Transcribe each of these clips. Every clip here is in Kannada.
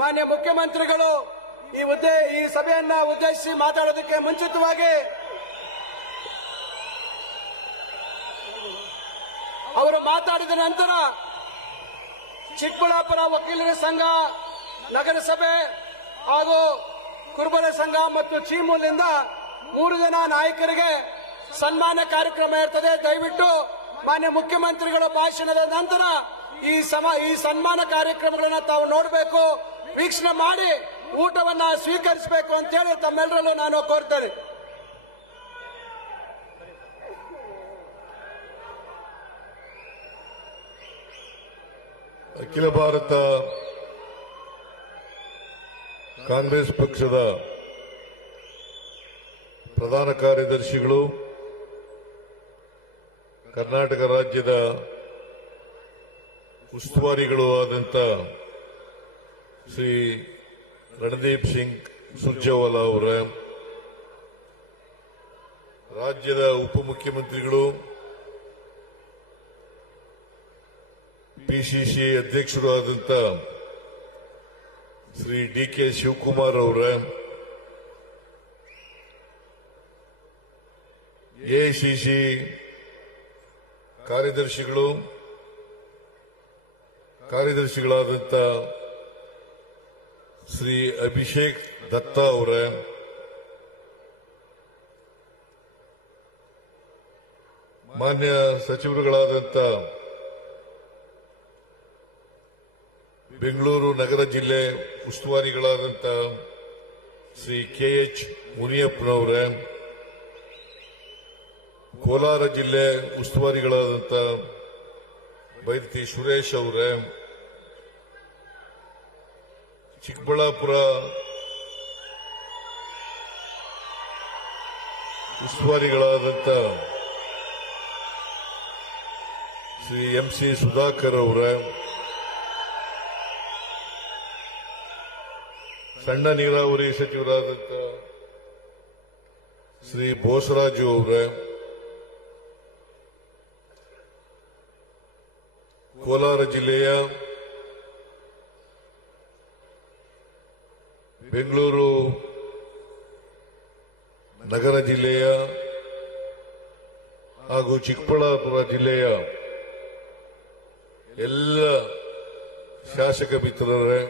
ಮಾನ್ಯ ಮುಖ್ಯಮಂತ್ರಿಗಳು ಈ ಸಭೆಯನ್ನ ಉದ್ದೇಶಿಸಿ ಮಾತಾಡೋದಕ್ಕೆ ಮುಂಚಿತವಾಗಿ ಅವರು ಮಾತಾಡಿದ ನಂತರ ಚಿಕ್ಕಬಳ್ಳಾಪುರ ವಕೀಲರ ಸಂಘ, ನಗರಸಭೆ ಹಾಗೂ ಕುರುಬರ ಸಂಘ ಮತ್ತು ಚೀಮೂಲಿಂದ 3 ಜನ ನಾಯಕರಿಗೆ ಸನ್ಮಾನ ಕಾರ್ಯಕ್ರಮ ಇರ್ತದೆ. ದಯವಿಟ್ಟು ಮಾನ್ಯ ಮುಖ್ಯಮಂತ್ರಿಗಳ ಭಾಷಣದ ನಂತರ ಈ ಸನ್ಮಾನ ಕಾರ್ಯಕ್ರಮಗಳನ್ನ ತಾವು ನೋಡಬೇಕು, ವೀಕ್ಷಣೆ ಮಾಡಿ ಊಟವನ್ನ ಸ್ವೀಕರಿಸಬೇಕು ಅಂತ ಹೇಳಿ ತಮ್ಮೆಲ್ಲರಲ್ಲೂ ನಾನು ಕೋರ್ತೇನೆ. ಅಖಿಲ ಭಾರತ ಕಾಂಗ್ರೆಸ್ ಪಕ್ಷದ ಪ್ರಧಾನ ಕಾರ್ಯದರ್ಶಿಗಳು, ಕರ್ನಾಟಕ ರಾಜ್ಯದ ಉಸ್ತುವಾರಿಗಳು ಆದಂತ ಶ್ರೀ ರಣದೀಪ್ ಸಿಂಗ್ ಸುರ್ಜೇವಾಲಾ ಅವರ, ರಾಜ್ಯದ ಉಪಮುಖ್ಯಮಂತ್ರಿಗಳು, ಪಿಸಿಸಿ ಅಧ್ಯಕ್ಷರು ಆದಂತ ಶ್ರೀ ಡಿ.ಕೆ. ಶಿವಕುಮಾರ್ ಅವರ, ಎಐಸಿಸಿ ಕಾರ್ಯದರ್ಶಿಗಳಾದಂತ ಶ್ರೀ ಅಭಿಷೇಕ್ ದತ್ತಾ ಅವರ, ಮಾನ್ಯ ಸಚಿವರುಗಳಾದಂತ ಬೆಂಗಳೂರು ನಗರ ಜಿಲ್ಲೆ ಉಸ್ತುವಾರಿಗಳಾದಂತ ಶ್ರೀ ಕೆ.ಎಚ್. ಮುನಿಯಪ್ಪನವರ, ಕೋಲಾರ ಜಿಲ್ಲೆ ಉಸ್ತುವಾರಿಗಳಾದಂತ ಬೈರತಿ ಸುರೇಶ್ ಅವರ, ಚಿಕ್ಕಬಳ್ಳಾಪುರ ಉಸ್ತುವಾರಿಗಳಾದಂತ ಶ್ರೀ ಎಂ.ಸಿ. ಸುಧಾಕರ್ ಅವರ, ಸಣ್ಣ ನೀರಾವರಿ ಸಚಿವರಾದಂತ ಶ್ರೀ ಬೋಸರಾಜು ಅವರ, ಕೋಲಾರ ಜಿಲ್ಲೆಯ ಬೆಂಗಳೂರು ನಗರ ಜಿಲ್ಲೆಯ ಹಾಗೂ ಚಿಕ್ಕಬಳ್ಳಾಪುರ ಜಿಲ್ಲೆಯ ಎಲ್ಲ ಶಾಸಕ ಮಿತ್ರರೇ,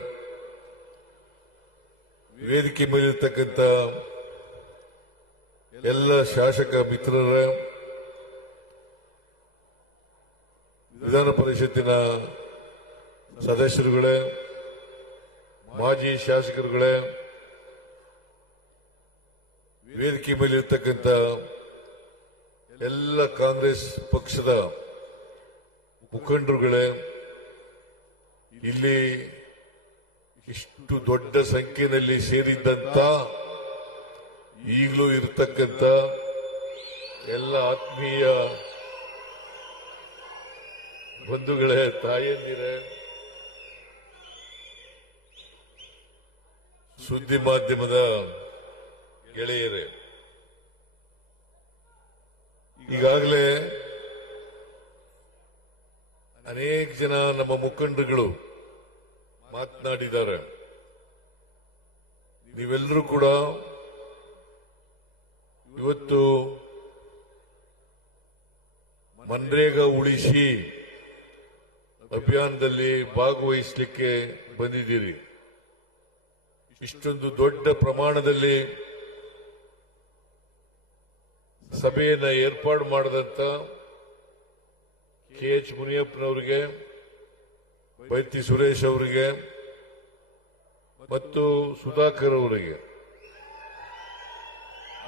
ವೇದಿಕೆ ಮೇಲಿರ್ತಕ್ಕಂಥ ಎಲ್ಲ ಶಾಸಕ ಮಿತ್ರರೇ, ವಿಧಾನ ಪರಿಷತ್ತಿನ ಸದಸ್ಯರುಗಳೇ, ಮಾಜಿ ಶಾಸಕರುಗಳೇ, ವೇದಿಕೆ ಮೇಲಿರ್ತಕ್ಕಂಥ ಎಲ್ಲ ಕಾಂಗ್ರೆಸ್ ಪಕ್ಷದ ಮುಖಂಡರುಗಳೇ, ಇಲ್ಲಿ ಇಷ್ಟು ದೊಡ್ಡ ಸಂಖ್ಯೆಯಲ್ಲಿ ಸೇರಿದ್ದಂತ ಈಗಲೂ ಇರತಕ್ಕಂಥ ಎಲ್ಲ ಆತ್ಮೀಯ ಬಂಧುಗಳೇ, ತಾಯಂದಿರೇ, ಸುದ್ದಿ ಮಾಧ್ಯಮದ ಗೆಳೆಯರೇ, ಈಗಾಗಲೇ ಅನೇಕ ಜನ ನಮ್ಮ ಮುಖಂಡರುಗಳು ಮಾತನಾಡಿದ್ದಾರೆ. ನೀವೆಲ್ಲರೂ ಕೂಡ ಇವತ್ತು ಮನ್ರೇಗಾ ಉಳಿಸಿ ಅಭಿಯಾನದಲ್ಲಿ ಭಾಗವಹಿಸಲಿಕ್ಕೆ ಬಂದಿದ್ದೀರಿ. ಇಷ್ಟೊಂದು ದೊಡ್ಡ ಪ್ರಮಾಣದಲ್ಲಿ ಸಭೆಯನ್ನು ಏರ್ಪಾಡು ಮಾಡಿದಂತ ಕೆ.ಎಚ್. ಮುನಿಯಪ್ಪನವರಿಗೆ, ಬೈರತಿ ಸುರೇಶ್ ಅವರಿಗೆ ಮತ್ತು ಸುಧಾಕರ್ ಅವರಿಗೆ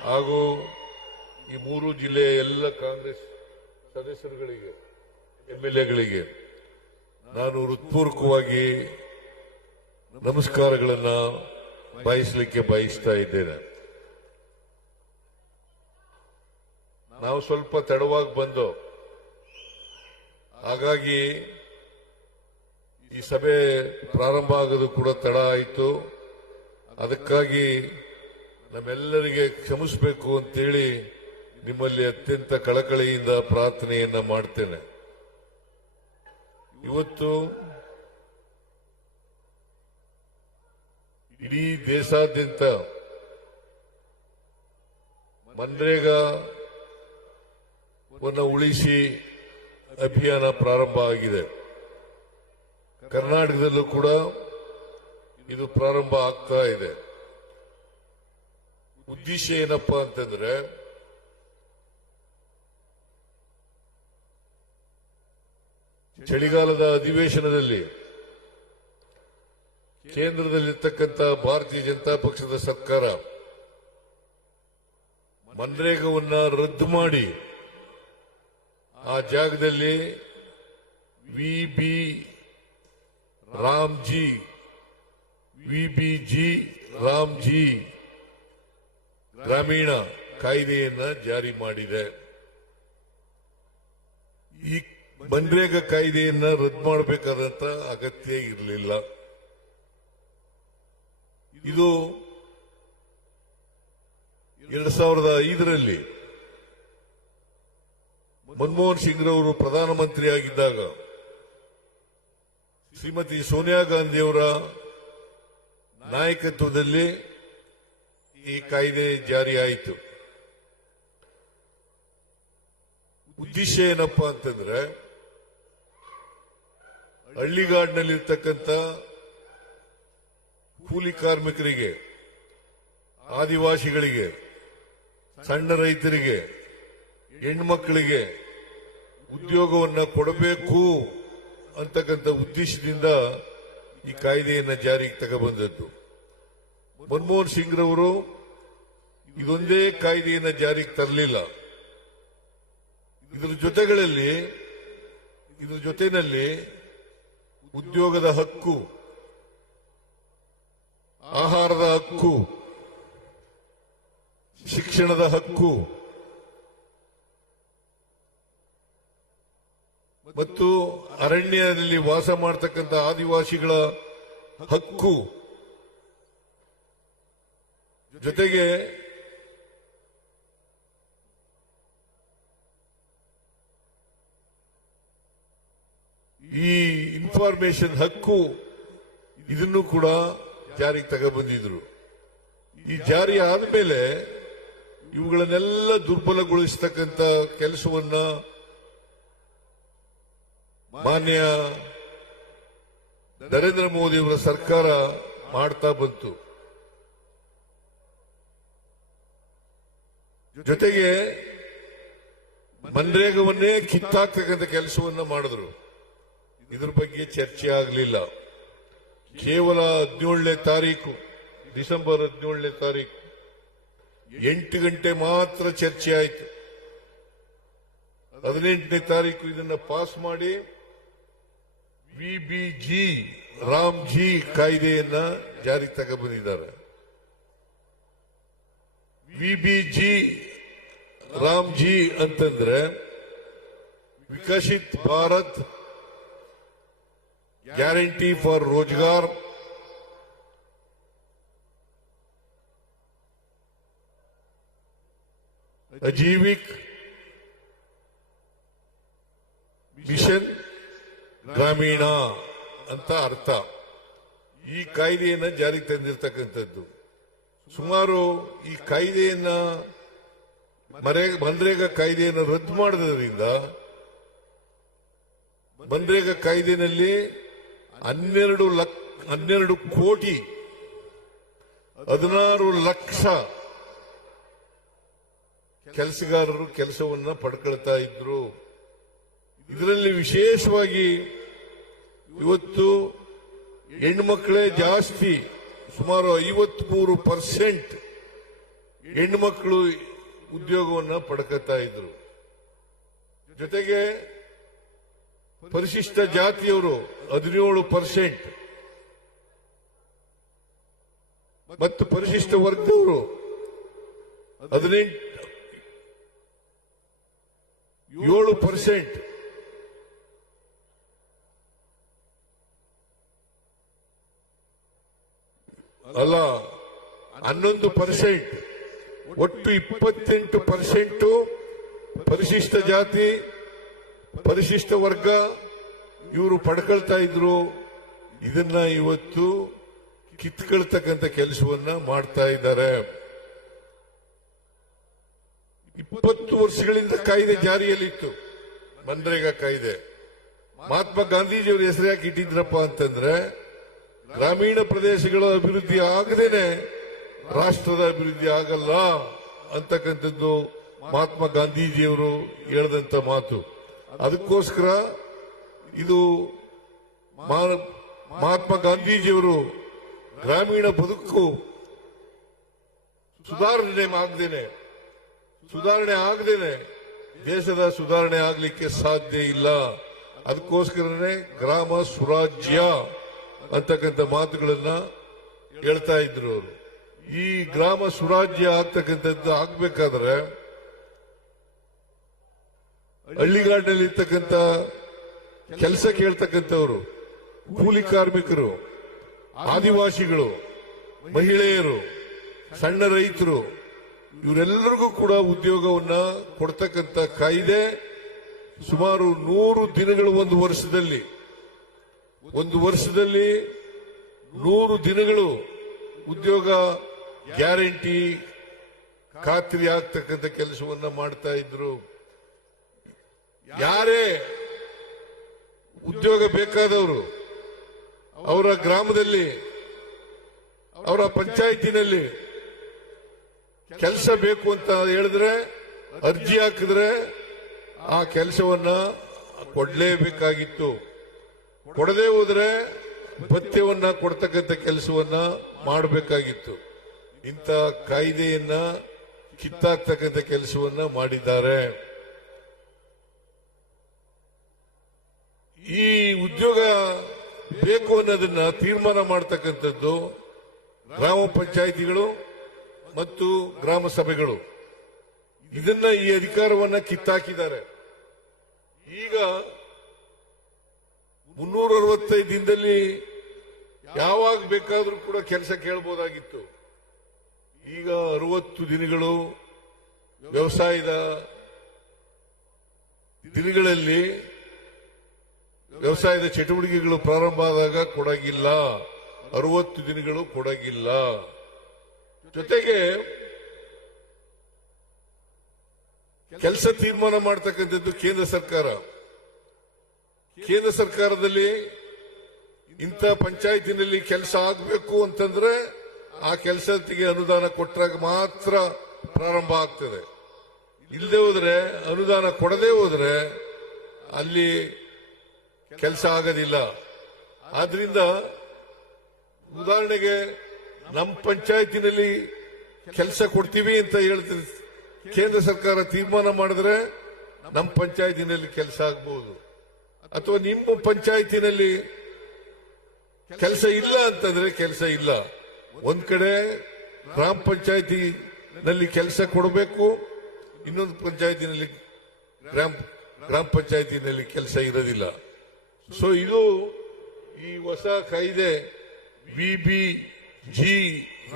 ಹಾಗೂ ಈ 3 ಜಿಲ್ಲೆಯ ಎಲ್ಲ ಕಾಂಗ್ರೆಸ್ ಸದಸ್ಯರುಗಳಿಗೆ, ಎಂಎಲ್ಎಗಳಿಗೆ ನಾನು ಹೃತ್ಪೂರ್ವಕವಾಗಿ ನಮಸ್ಕಾರಗಳನ್ನು ಬಯಸ್ತಾ ಇದ್ದೇನೆ. ನಾವು ಸ್ವಲ್ಪ ತಡವಾಗಿ ಬಂದು, ಹಾಗಾಗಿ ಈ ಸಭೆ ಪ್ರಾರಂಭ ಆಗೋದು ಕೂಡ ತಡ ಆಯಿತು. ಅದಕ್ಕಾಗಿ ನಮ್ಮೆಲ್ಲರಿಗೆ ಕ್ಷಮಿಸಬೇಕು ಅಂತೇಳಿ ನಿಮ್ಮಲ್ಲಿ ಅತ್ಯಂತ ಕಳಕಳಿಯಿಂದ ಪ್ರಾರ್ಥನೆಯನ್ನ ಮಾಡ್ತೇನೆ. ಇವತ್ತು ಇಡೀ ದೇಶಾದ್ಯಂತ ಮನ್ರೇಗಾವನ್ನು ಉಳಿಸಿ ಅಭಿಯಾನ ಪ್ರಾರಂಭ ಆಗಿದೆ. ಕರ್ನಾಟಕದಲ್ಲೂ ಕೂಡ ಇದು ಪ್ರಾರಂಭ ಆಗ್ತಾ ಇದೆ. ಉದ್ದೇಶ ಏನಪ್ಪಾ ಅಂತಂದ್ರೆ ಚಳಿಗಾಲದ ಅಧಿವೇಶನದಲ್ಲಿ ಕೇಂದ್ರದಲ್ಲಿರ್ತಕ್ಕಂಥ ಭಾರತೀಯ ಜನತಾ ಪಕ್ಷದ ಸರ್ಕಾರ ಮನ್ರೇಗಾವನ್ನ ರದ್ದು ಮಾಡಿ ಆ ಜಾಗದಲ್ಲಿ ವಿಬಿಜಿ ರಾಮ್ಜಿ ಗ್ರಾಮೀಣ ಕಾಯ್ದೆಯನ್ನ ಜಾರಿ ಮಾಡಿದೆ. ಈ ಮನ್ರೇಗಾ ಕಾಯ್ದೆಯನ್ನ ರದ್ದು ಮಾಡಬೇಕಾದಂತ ಅಗತ್ಯ ಇರಲಿಲ್ಲ. ಇದು 2005ರಲ್ಲಿ ಮನಮೋಹನ್ ಸಿಂಗ್ ರವರು ಪ್ರಧಾನಮಂತ್ರಿಯಾಗಿದ್ದಾಗ ಶ್ರೀಮತಿ ಸೋನಿಯಾ ಗಾಂಧಿಯವರ ನಾಯಕತ್ವದಲ್ಲಿ ಈ ಕಾಯ್ದೆ ಜಾರಿಯಾಯಿತು. ಉದ್ದೇಶ ಏನಪ್ಪಾ ಅಂತಂದ್ರೆ ಹಳ್ಳಿಗಾಡಿನಲ್ಲಿರ್ತಕ್ಕಂಥ ಕೂಲಿ ಕಾರ್ಮಿಕರಿಗೆ, ಆದಿವಾಸಿಗಳಿಗೆ, ಸಣ್ಣ ರೈತರಿಗೆ, ಹೆಣ್ಮಕ್ಕಳಿಗೆ ಉದ್ಯೋಗವನ್ನು ಕೊಡಬೇಕು ಅಂತಕ್ಕಂಥ ಉದ್ದೇಶದಿಂದ ಈ ಕಾಯ್ದೆಯನ್ನು ಜಾರಿಗೆ ತಗೊಬಂದದ್ದು. ಮನಮೋಹನ್ ಸಿಂಗ್ ರವರು ಇದೊಂದೇ ಕಾಯ್ದೆಯನ್ನು ಜಾರಿಗೆ ತರಲಿಲ್ಲ. ಇದರ ಜೊತೆಯಲ್ಲಿ ಉದ್ಯೋಗದ ಹಕ್ಕು, ಆಹಾರದ ಹಕ್ಕು, ಶಿಕ್ಷಣದ ಹಕ್ಕು ಮತ್ತು ಅರಣ್ಯದಲ್ಲಿ ವಾಸ ಮಾಡತಕ್ಕಂಥ ಆದಿವಾಸಿಗಳ ಹಕ್ಕು, ಜೊತೆಗೆ ಈ ಇನ್ಫಾರ್ಮೇಶನ್ ಹಕ್ಕು ಇದನ್ನು ಕೂಡ ಜಾರಿಗೆ ತಗೊಬಂದಿದ್ರು. ಈ ಜಾರಿ ಆದಮೇಲೆ ಇವುಗಳನ್ನೆಲ್ಲ ದುರ್ಬಲಗೊಳಿಸತಕ್ಕಂಥ ಕೆಲಸವನ್ನ ಮಾನ್ಯ ನರೇಂದ್ರ ಮೋದಿ ಅವರ ಸರ್ಕಾರ ಮಾಡ್ತಾ ಬಂತು. ಜೊತೆಗೆ ಮನ್ರೇಗಾವನ್ನೇ ಕಿತ್ತಾಕ್ತಕ್ಕಂಥ ಕೆಲಸವನ್ನ ಮಾಡಿದ್ರು. ಇದ್ರ ಬಗ್ಗೆ ಚರ್ಚೆ ಆಗಲಿಲ್ಲ. ಕೇವಲ 17ನೇ ತಾರೀಕು, ಡಿಸೆಂಬರ್ 17ನೇ ತಾರೀಕು 8 ಗಂಟೆ ಮಾತ್ರ ಚರ್ಚೆ ಆಯಿತು. 18ನೇ ತಾರೀಕು ಇದನ್ನ ಪಾಸ್ ಮಾಡಿ ವಿಬಿಜಿ ರಾಮ್ಜಿ ಕಾಯ್ದೆಯನ್ನ ಜಾರಿಗೆ ತಗೊಬಂದಿದ್ದಾರೆ. ವಿಬಿಜಿ ರಾಮ್ಜಿ ಅಂತಂದ್ರೆ Viksit Bharat guarantee for Rozgar, Ajeevika mission Gramin ಅಂತ ಅರ್ಥ. ಈ ಕಾಯ್ದೆಯನ್ನ ಜಾರಿಗೆ ತಂದಿರತಕ್ಕಂಥದ್ದು. ಸುಮಾರು ಈ ಕಾಯ್ದೆಯನ್ನ ಮನ್ರೇಗಾ ಕಾಯ್ದೆಯನ್ನು ರದ್ದು ಮಾಡೋದ್ರಿಂದ ಮನ್ರೇಗಾ ಕಾಯ್ದೆನಲ್ಲಿ 12 ಕೋಟಿ 16 ಲಕ್ಷ ಕೆಲಸಗಾರರು ಕೆಲಸವನ್ನ ಪಡ್ಕೊಳ್ತಾ ಇದ್ರು. ಇದರಲ್ಲಿ ವಿಶೇಷವಾಗಿ ಇವತ್ತು ಹೆಣ್ಣುಮಕ್ಕಳೇ ಜಾಸ್ತಿ, ಸುಮಾರು 53% ಹೆಣ್ಣುಮಕ್ಕಳು ಉದ್ಯೋಗವನ್ನ ಪಡ್ಕೊತಾ ಇದ್ರು. ಜೊತೆಗೆ ಪರಿಶಿಷ್ಟ ಜಾತಿಯವರು 17% ಮತ್ತು ಪರಿಶಿಷ್ಟ ವರ್ಗದವರು 7% ಅಲ್ಲ 11%, ಒಟ್ಟು 28% ಪರಿಶಿಷ್ಟ ಜಾತಿ, ಪರಿಶಿಷ್ಟ ವರ್ಗ ಇವರು ಪಡ್ಕೊಳ್ತಾ ಇದ್ರು. ಇದನ್ನ ಇವತ್ತು ಕಿತ್ಕೊಳ್ತಕ್ಕಂಥ ಕೆಲಸವನ್ನ ಮಾಡ್ತಾ ಇದ್ದಾರೆ. 20 ವರ್ಷಗಳಿಂದ ಕಾಯ್ದೆ ಜಾರಿಯಲ್ಲಿತ್ತು, ಮನ್ರೇಗಾ ಕಾಯ್ದೆ. ಮಹಾತ್ಮ ಗಾಂಧೀಜಿಯವರು ಹೆಸರು ಯಾಕೆ ಇಟ್ಟಿದ್ರಪ್ಪ ಅಂತಂದ್ರೆ, ಗ್ರಾಮೀಣ ಪ್ರದೇಶಗಳ ಅಭಿವೃದ್ಧಿ ಆಗದೇನೆ ರಾಷ್ಟ್ರದ ಅಭಿವೃದ್ಧಿ ಆಗಲ್ಲ ಅಂತಕ್ಕಂಥದ್ದು ಮಹಾತ್ಮ ಗಾಂಧೀಜಿಯವರು ಹೇಳಿದಂತ ಮಾತು. ಅದಕ್ಕೋಸ್ಕರ ಇದು ಮಹಾತ್ಮ ಗಾಂಧೀಜಿಯವರು ಗ್ರಾಮೀಣ ಬದುಕು ಸುಧಾರಣೆ ಆಗದೇನೆ ದೇಶದ ಸುಧಾರಣೆ ಆಗಲಿಕ್ಕೆ ಸಾಧ್ಯ ಇಲ್ಲ. ಅದಕ್ಕೋಸ್ಕರನೇ ಗ್ರಾಮ ಸ್ವರಾಜ್ಯ ಅಂತಕ್ಕಂಥ ಮಾತುಗಳನ್ನ ಹೇಳ್ತಾ ಇದ್ರು ಅವರು. ಈ ಗ್ರಾಮ ಸ್ವರಾಜ್ಯ ಆಗ್ತಕ್ಕಂಥದ್ದು ಆಗ್ಬೇಕಾದ್ರೆ ಹಳ್ಳಿಗಾಡಿನಲ್ಲಿ ಇರ್ತಕ್ಕಂಥ ಕೆಲಸ ಕೇಳ್ತಕ್ಕಂಥವ್ರು, ಕೂಲಿ ಕಾರ್ಮಿಕರು, ಆದಿವಾಸಿಗಳು, ಮಹಿಳೆಯರು, ಸಣ್ಣ ರೈತರು, ಇವರೆಲ್ಲರಿಗೂ ಕೂಡ ಉದ್ಯೋಗವನ್ನ ಕೊಡ್ತಕ್ಕಂಥ ಕಾಯ್ದೆ ಸುಮಾರು 100 ದಿನಗಳು ಒಂದು ವರ್ಷದಲ್ಲಿ 100 ದಿನಗಳು ಉದ್ಯೋಗ ಗ್ಯಾರಂಟಿ ಖಾತ್ರಿ ಆಗ್ತಕ್ಕಂಥ ಕೆಲಸವನ್ನ ಮಾಡ್ತಾ ಇದ್ರು. ಯಾರೇ ಉದ್ಯೋಗ ಬೇಕಾದವರು ಅವರ ಗ್ರಾಮದಲ್ಲಿ, ಅವರ ಪಂಚಾಯಿತಿನಲ್ಲಿ ಕೆಲಸ ಬೇಕು ಅಂತ ಹೇಳಿದ್ರೆ, ಅರ್ಜಿ ಹಾಕಿದ್ರೆ ಆ ಕೆಲಸವನ್ನ ಕೊಡಲೇಬೇಕಾಗಿತ್ತು. ಕೊಡದೆ ಹೋದ್ರೆ ಭತ್ಯವನ್ನ ಕೊಡ್ತಕ್ಕಂಥ ಕೆಲಸವನ್ನ ಮಾಡಬೇಕಾಗಿತ್ತು. ಇಂಥ ಕಾಯ್ದೆಯನ್ನ ಕಿತ್ತಾಕ್ತಕ್ಕಂಥ ಕೆಲಸವನ್ನ ಮಾಡಿದ್ದಾರೆ. ಈ ಉದ್ಯೋಗ ಬೇಕು ಅನ್ನೋದನ್ನ ತೀರ್ಮಾನ ಮಾಡತಕ್ಕಂಥದ್ದು ಗ್ರಾಮ ಪಂಚಾಯಿತಿಗಳು ಮತ್ತು ಗ್ರಾಮ ಸಭೆಗಳು. ಇದನ್ನ ಈ ಅಧಿಕಾರವನ್ನ ಕಿತ್ತಾಕಿದ್ದಾರೆ. ಈಗ 365 ದಿನದಲ್ಲಿ ಯಾವಾಗ ಬೇಕಾದ್ರೂ ಕೂಡ ಕೆಲಸ ಕೇಳಬಹುದಾಗಿತ್ತು. ಈಗ 60 ದಿನಗಳು ವ್ಯವಸಾಯದ ದಿನಗಳಲ್ಲಿ ವ್ಯವಸಾಯದ ಚಟುವಟಿಕೆಗಳು ಪ್ರಾರಂಭ ಆದಾಗ ಕೊಡಗಿಲ್ಲ, 60 ದಿನಗಳು ಕೊಡಗಿಲ್ಲ. ಜೊತೆಗೆ ಕೆಲಸ ತೀರ್ಮಾನ ಮಾಡತಕ್ಕಂಥದ್ದು ಕೇಂದ್ರ ಸರ್ಕಾರ. ಕೇಂದ್ರ ಸರ್ಕಾರದಲ್ಲಿ ಇಂಥ ಪಂಚಾಯತಿನಲ್ಲಿ ಕೆಲಸ ಆಗಬೇಕು ಅಂತಂದ್ರೆ ಆ ಕೆಲಸಕ್ಕೆ ಅನುದಾನ ಕೊಟ್ಟಾಗ ಮಾತ್ರ ಪ್ರಾರಂಭ ಆಗ್ತದೆ. ಇಲ್ಲದೆ ಹೋದ್ರೆ, ಅನುದಾನ ಕೊಡದೆ ಹೋದ್ರೆ ಅಲ್ಲಿ ಕೆಲಸ ಆಗೋದಿಲ್ಲ. ಆದ್ರಿಂದ ಉದಾಹರಣೆಗೆ ನಮ್ಮ ಪಂಚಾಯತಿನಲ್ಲಿ ಕೆಲಸ ಕೊಡ್ತೀವಿ ಅಂತ ಹೇಳ್ತೀವಿ, ಕೇಂದ್ರ ಸರ್ಕಾರ ತೀರ್ಮಾನ ಮಾಡಿದ್ರೆ ನಮ್ಮ ಪಂಚಾಯತಿನಲ್ಲಿ ಕೆಲಸ ಆಗಬಹುದು. ಅಥವಾ ನಿಮ್ಮ ಪಂಚಾಯತಿನಲ್ಲಿ ಕೆಲಸ ಇಲ್ಲ ಅಂತಂದ್ರೆ ಕೆಲಸ ಇಲ್ಲ. ಒಂದ್ ಕಡೆ ಗ್ರಾಮ ಪಂಚಾಯತಿನಲ್ಲಿ ಕೆಲಸ ಕೊಡಬೇಕು, ಇನ್ನೊಂದು ಪಂಚಾಯತಿನಲ್ಲಿ ಗ್ರಾಮ ಪಂಚಾಯತಿನಲ್ಲಿ ಕೆಲಸ ಇರೋದಿಲ್ಲ. ಸೊ ಇದು ಈ ಹೊಸ ಕಾಯ್ದೆ BBG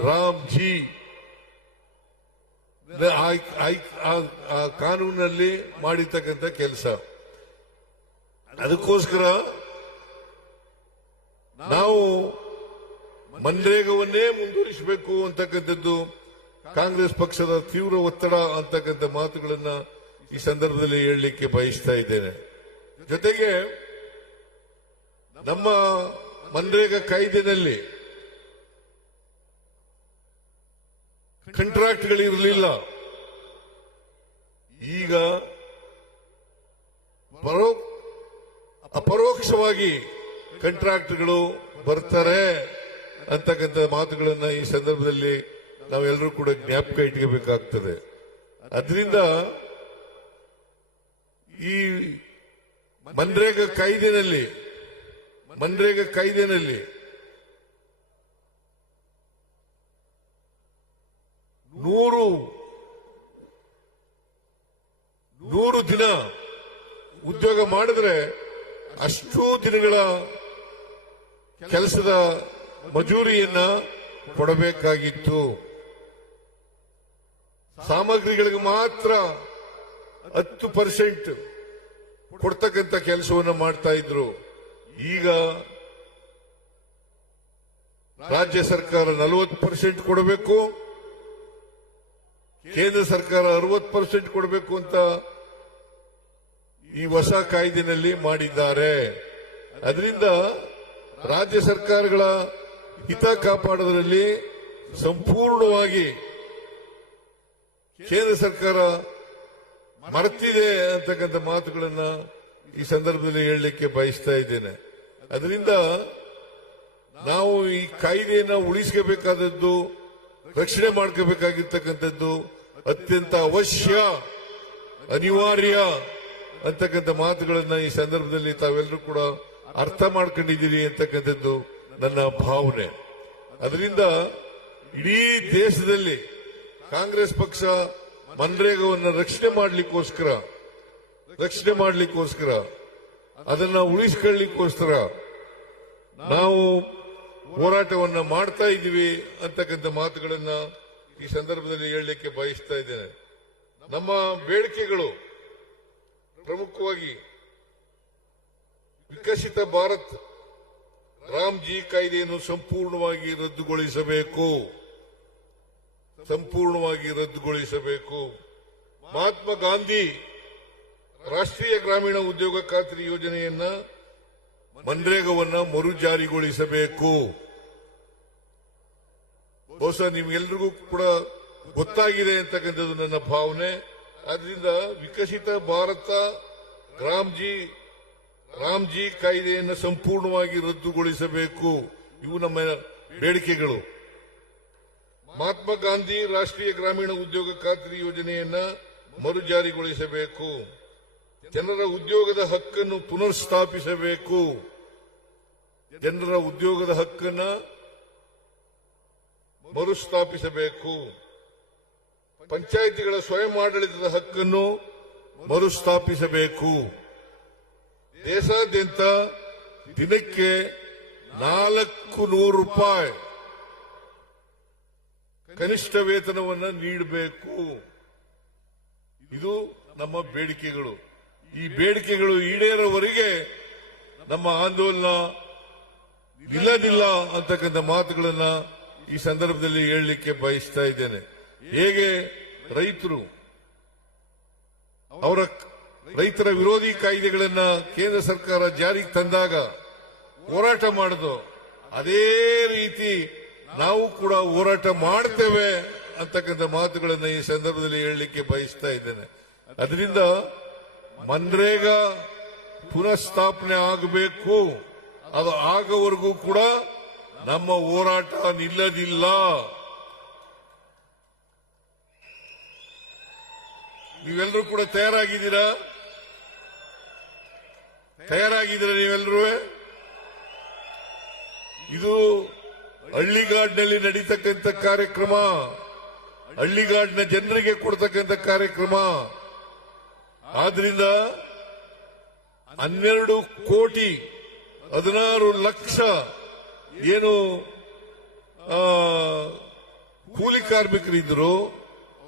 ರಾಮ್ಜಿ ಕಾನೂನಲ್ಲಿ ಮಾಡಿರ್ತಕ್ಕಂಥ ಕೆಲಸ. ಅದಕ್ಕೋಸ್ಕರ ನಾವು ಮನ್ರೇಗವನ್ನೇ ಮುಂದುವರಿಸಬೇಕು ಅಂತಕ್ಕಂಥದ್ದು ಕಾಂಗ್ರೆಸ್ ಪಕ್ಷದ ತೀವ್ರ ಒತ್ತಡ ಅಂತಕ್ಕಂಥ ಮಾತುಗಳನ್ನ ಈ ಸಂದರ್ಭದಲ್ಲಿ ಹೇಳಲಿಕ್ಕೆ ಬಯಸ್ತಾ ಇದ್ದೇನೆ. ಜೊತೆಗೆ ನಮ್ಮ ಮನ್ರೇಗಾ ಕಾಯ್ದೆನಲ್ಲಿ ಕಾಂಟ್ರಾಕ್ಟ್ಗಳಿರಲಿಲ್ಲ. ಈಗ ಅಪರೋಕ್ಷವಾಗಿ ಕಾಂಟ್ರಾಕ್ಟ್ಗಳು ಬರ್ತಾರೆ ಅಂತಕ್ಕಂಥ ಮಾತುಗಳನ್ನ ಈ ಸಂದರ್ಭದಲ್ಲಿ ನಾವೆಲ್ಲರೂ ಕೂಡ ಜ್ಞಾಪಕ ಇಟ್ಕೋಬೇಕಾಗ್ತದೆ. ಅದರಿಂದ ಈ ಮನ್ರೇಗಾ ಕಾಯ್ದೆನಲ್ಲಿ 100 ದಿನ ಉದ್ಯೋಗ ಮಾಡಿದ್ರೆ ಅಷ್ಟು ದಿನಗಳ ಕೆಲಸದ ಮಜೂರಿಯನ್ನ ಕೊಡಬೇಕಾಗಿತ್ತು. ಸಾಮಗ್ರಿಗಳಿಗೆ ಮಾತ್ರ 10% ಕೊಡ್ತಕ್ಕಂಥ ಕೆಲಸವನ್ನು ಮಾಡ್ತಾ ಇದ್ರು. ಈಗ ರಾಜ್ಯ ಸರ್ಕಾರ 40% ಕೊಡಬೇಕು, ಕೇಂದ್ರ ಸರ್ಕಾರ 60% ಕೊಡಬೇಕು ಅಂತ ಈ ಹೊಸ ಕಾಯ್ದೆನಲ್ಲಿ ಮಾಡಿದ್ದಾರೆ. ಅದರಿಂದ ರಾಜ್ಯ ಸರ್ಕಾರಗಳ ಹಿತ ಕಾಪಾಡುವುದರಲ್ಲಿ ಸಂಪೂರ್ಣವಾಗಿ ಕೇಂದ್ರ ಸರ್ಕಾರ ಮರೆತಿದೆ ಅಂತಕ್ಕಂಥ ಮಾತುಗಳನ್ನ ಈ ಸಂದರ್ಭದಲ್ಲಿ ಹೇಳಲಿಕ್ಕೆ ಬಯಸ್ತಾ ಇದ್ದೇನೆ. ಅದರಿಂದ ನಾವು ಈ ಕಾಯ್ದೆಯನ್ನ ಉಳಿಸಬೇಕಾದದ್ದು, ರಕ್ಷಣೆ ಮಾಡ್ಕೋಬೇಕಾಗಿರ್ತಕ್ಕಂಥದ್ದು ಅತ್ಯಂತ ಅವಶ್ಯ, ಅನಿವಾರ್ಯ ಅಂತಕ್ಕಂಥ ಮಾತುಗಳನ್ನ ಈ ಸಂದರ್ಭದಲ್ಲಿ ತಾವೆಲ್ಲರೂ ಕೂಡ ಅರ್ಥ ಮಾಡ್ಕೊಂಡಿದ್ದೀರಿ ಅಂತಕ್ಕಂಥದ್ದು ನನ್ನ ಭಾವನೆ. ಅದರಿಂದ ಇಡೀ ದೇಶದಲ್ಲಿ ಕಾಂಗ್ರೆಸ್ ಪಕ್ಷ ಮನ್ರೇಗಾವನ್ನು ರಕ್ಷಣೆ ಮಾಡಲಿಕ್ಕೋಸ್ಕರ ಅದನ್ನ ಉಳಿಸಿಕೊಳ್ಳಲಿಕ್ಕೋಸ್ಕರ ನಾವು ಹೋರಾಟವನ್ನ ಮಾಡ್ತಾ ಇದ್ದೀವಿ ಅಂತಕ್ಕಂಥ ಮಾತುಗಳನ್ನ ಈ ಸಂದರ್ಭದಲ್ಲಿ ಹೇಳಲಿಕ್ಕೆ ಬಯಸ್ತಾ ಇದ್ದೇನೆ. ನಮ್ಮ ಬೇಡಿಕೆಗಳು ಪ್ರಮುಖವಾಗಿ ವಿಕಸಿತ ಭಾರತ್ ರಾಮ್ಜಿ ಕಾಯ್ದೆಯನ್ನು ಸಂಪೂರ್ಣವಾಗಿ ರದ್ದುಗೊಳಿಸಬೇಕು. ಮಹಾತ್ಮ ಗಾಂಧಿ ರಾಷ್ಟ್ರೀಯ ಗ್ರಾಮೀಣ ಉದ್ಯೋಗ ಖಾತ್ರಿ ಯೋಜನೆಯನ್ನ ಮನ್ರೇಗಾವನ್ನ ಮರು ಜಾರಿಗೊಳಿಸಬೇಕು. ಬಹುಶಃ ನಿಮ್ಗೆಲ್ರಿಗೂ ಕೂಡ ಗೊತ್ತಾಗಿದೆ ಅಂತಕ್ಕಂಥದ್ದು ನನ್ನ ಭಾವನೆ. ಆದ್ದರಿಂದ ವಿಕಸಿತ ಭಾರತ ರಾಮ್ಜಿ ಕಾಯ್ದೆಯನ್ನು ಸಂಪೂರ್ಣವಾಗಿ ರದ್ದುಗೊಳಿಸಬೇಕು. ಇವು ನಮ್ಮ ಬೇಡಿಕೆಗಳು. ಮಹಾತ್ಮ ಗಾಂಧಿ ರಾಷ್ಟ್ರೀಯ ಗ್ರಾಮೀಣ ಉದ್ಯೋಗ ಖಾತ್ರಿ ಯೋಜನೆಯನ್ನ ಮರು ಜಾರಿಗೊಳಿಸಬೇಕು. ಜನರ ಉದ್ಯೋಗದ ಹಕ್ಕನ್ನು ಪುನರ್ಸ್ಥಾಪಿಸಬೇಕು. ಮರುಸ್ಥಾಪಿಸಬೇಕು. ಪಂಚಾಯಿತಿಗಳ ಸ್ವಯಂ ಆಡಳಿತದ ಹಕ್ಕನ್ನು ಮರುಸ್ಥಾಪಿಸಬೇಕು. ದೇಶಾದ್ಯಂತ ದಿನಕ್ಕೆ 400 ರೂಪಾಯಿ ಕನಿಷ್ಠ ವೇತನವನ್ನು ನೀಡಬೇಕು. ಇದು ನಮ್ಮ ಬೇಡಿಕೆಗಳು. ಈ ಬೇಡಿಕೆಗಳು ಈಡೇರೋವರೆಗೆ ನಮ್ಮ ಆಂದೋಲನ ನಿಲ್ಲದಿಲ್ಲ ಅಂತಕ್ಕಂಥ ಮಾತುಗಳನ್ನ ಈ ಸಂದರ್ಭದಲ್ಲಿ ಹೇಳಲಿಕ್ಕೆ ಬಯಸ್ತಾ ಇದ್ದೇನೆ. ಹೇಗೆ ರೈತರ ವಿರೋಧಿ ಕಾಯ್ದೆಗಳನ್ನ ಕೇಂದ್ರ ಸರ್ಕಾರ ಜಾರಿಗೆ ತಂದಾಗ ಹೋರಾಟ ಮಾಡಿದ್ರು, ಅದೇ ರೀತಿ ನಾವು ಕೂಡ ಹೋರಾಟ ಮಾಡ್ತೇವೆ ಅಂತಕ್ಕಂಥ ಮಾತುಗಳನ್ನ ಈ ಸಂದರ್ಭದಲ್ಲಿ ಹೇಳಲಿಕ್ಕೆ ಬಯಸ್ತಾ ಇದ್ದೇನೆ. ಅದರಿಂದ ಮನ್ರೇಗಾ ಪುನಃ ಸ್ಥಾಪನೆ ಆಗಬೇಕು. ಅದು ಆಗೋವರೆಗೂ ಕೂಡ ನಮ್ಮ ಹೋರಾಟ ನಿಲ್ಲದಿಲ್ಲ. ನೀವೆಲ್ಲರೂ ಕೂಡ ತಯಾರಾಗಿದ್ದೀರಾ ನೀವೆಲ್ಲರೂ? ಇದು ಹಳ್ಳಿಗಾಡಿನಲ್ಲಿ ನಡೀತಕ್ಕಂಥ ಕಾರ್ಯಕ್ರಮ, ಹಳ್ಳಿಗಾಡಿನ ಜನರಿಗೆ ಕೊಡ್ತಕ್ಕಂಥ ಕಾರ್ಯಕ್ರಮ. ಆದ್ರಿಂದ 12 ಕೋಟಿ 16 ಲಕ್ಷ ಏನು ಕೂಲಿ ಕಾರ್ಮಿಕರಿದ್ರು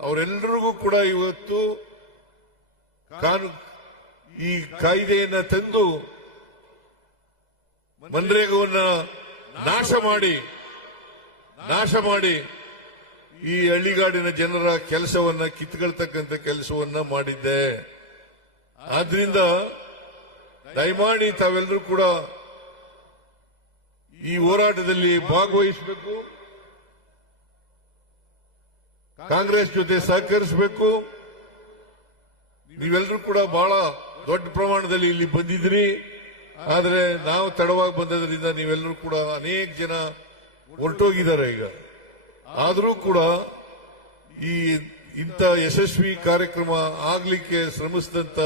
ಅವರೆಲ್ಲರಿಗೂ ಕೂಡ ಇವತ್ತು ಈ ಕಾಯ್ದೆಯನ್ನ ತಂದು ಮನ್ರೇಗಾವನ್ನ ನಾಶ ಮಾಡಿ ಈ ಹಳ್ಳಿಗಾಡಿನ ಜನರ ಕೆಲಸವನ್ನ ಕಿತ್ಕೊಳ್ತಕ್ಕಂಥ ಕೆಲಸವನ್ನ ಮಾಡಿದ್ದೆ. ಆದ್ರಿಂದ ದಯಮಾಡಿ ತಾವೆಲ್ಲರೂ ಕೂಡ ಈ ಹೋರಾಟದಲ್ಲಿ ಭಾಗವಹಿಸಬೇಕು, ಕಾಂಗ್ರೆಸ್ ಜೊತೆ ಸಹಕರಿಸಬೇಕು. ನೀವೆಲ್ಲರೂ ಕೂಡ ಬಹಳ ದೊಡ್ಡ ಪ್ರಮಾಣದಲ್ಲಿ ಇಲ್ಲಿ ಬಂದಿದ್ರಿ. ಆದರೆ ನಾವು ತಡವಾಗಿ ಬಂದದ್ರಿಂದ ನೀವೆಲ್ಲರೂ ಕೂಡ ಅನೇಕ ಜನ ಹೊರಟೋಗಿದ್ದಾರೆ ಈಗ. ಆದರೂ ಕೂಡ ಇಂಥ ಯಶಸ್ವಿ ಕಾರ್ಯಕ್ರಮ ಆಗ್ಲಿಕ್ಕೆ ಶ್ರಮಿಸಿದಂತ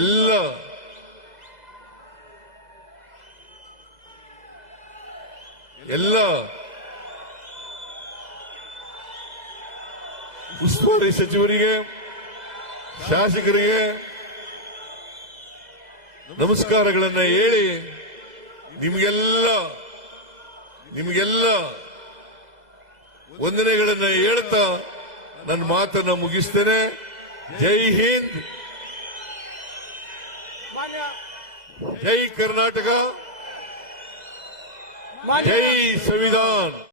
ಎಲ್ಲ ಉಸ್ತುವಾರಿ ಸಚಿವರಿಗೆ, ಶಾಸಕರಿಗೆ ನಮಸ್ಕಾರಗಳನ್ನ ಹೇಳಿ ನಿಮಗೆಲ್ಲ ವಂದನೆಗಳನ್ನ ಹೇಳ್ತಾ ನನ್ನ ಮಾತನ್ನ ಮುಗಿಸ್ತೇನೆ. ಜೈ ಹಿಂದ್, ಮಾನ್ಯ ಜೈ ಕರ್ನಾಟಕ, ಮಾನ್ಯ ಜೈ ಸಂವಿಧಾನ.